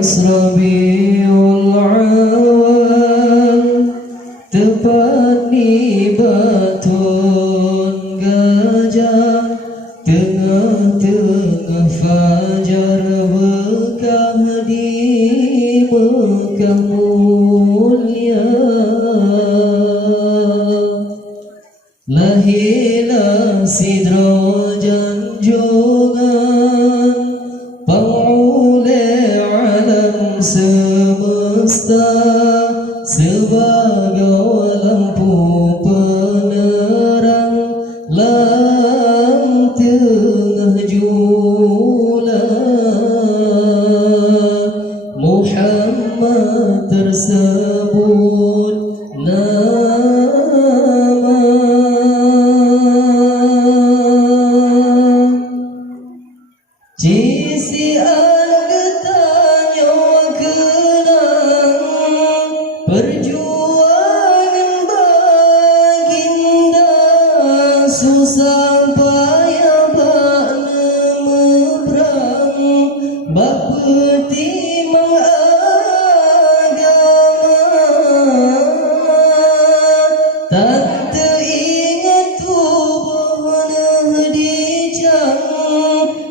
Rabiul Awal, tepat di Batun Gajah, tengah-tengah fajar berkah di Mekah mulia. Lahirlah Sidrajan jungan, pengoleh alam semesta, sebagai lampu penerang lam tengah julang. Muhammad tersebut nama. Jisian getahnya kenang, perjuangan baginda, susah payah bak memerang, bak petimang agama. Tak teringat tubuh dijang,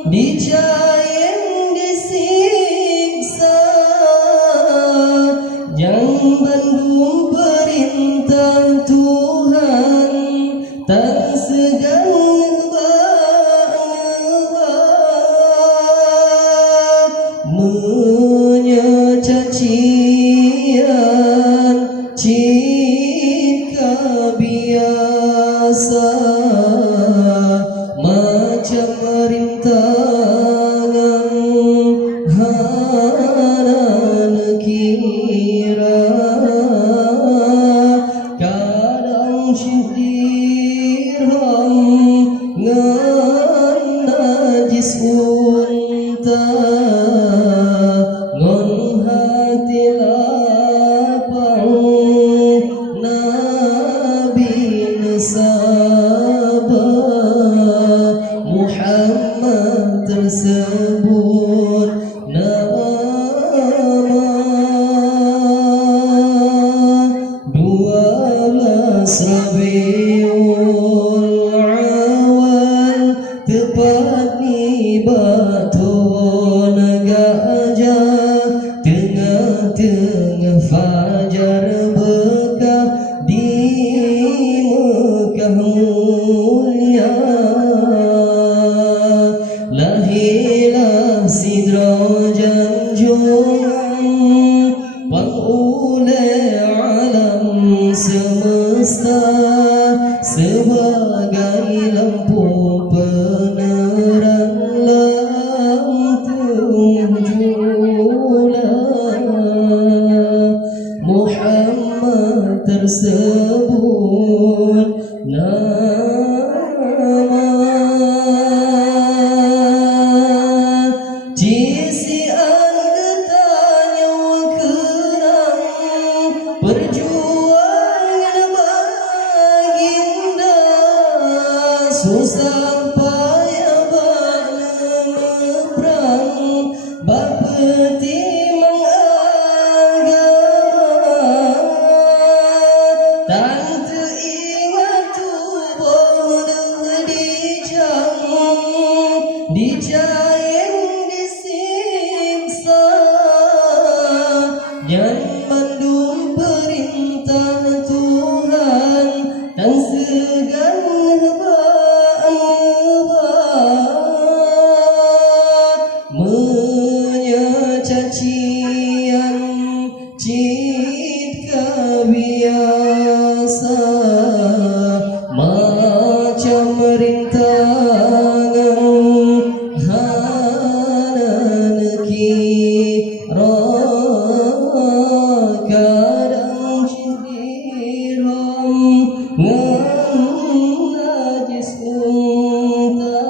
dijayang disiksa, yang bandung perintah Tuhan, tak segan nebak, menyecacian jika biasa, macam merintangan hanan kira, kadang syudiram ngan najis unta, ngon hati lapang Nabi nasabah. Muhammad tersebut nama. 12 Rabiul Awal, tepat di Batun Gajah, tengah-tengah fajar berkah di Mekah mulia. Lahirlah Sidrajan jungan, pengoleh alam semesta, sebagai lampu penerang lam tengah julang. Muhammad tersebut nama. Jisian getahnya kenang, perjuangan baginda, susah payah bak memerang, bak petimang agama. Tak teringat tubuh dijang, dijayang disiksa, yang mandum perintah Tuhan, dan segan nebak, menyecacian jika biasa, macam merintangan hanan kira, kadang syudiram ngan najis unta,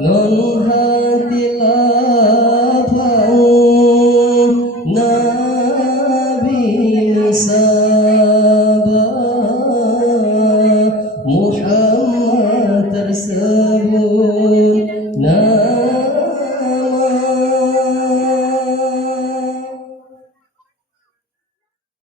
ngon hati lapang Nabi nasabah. Muhammad tersebut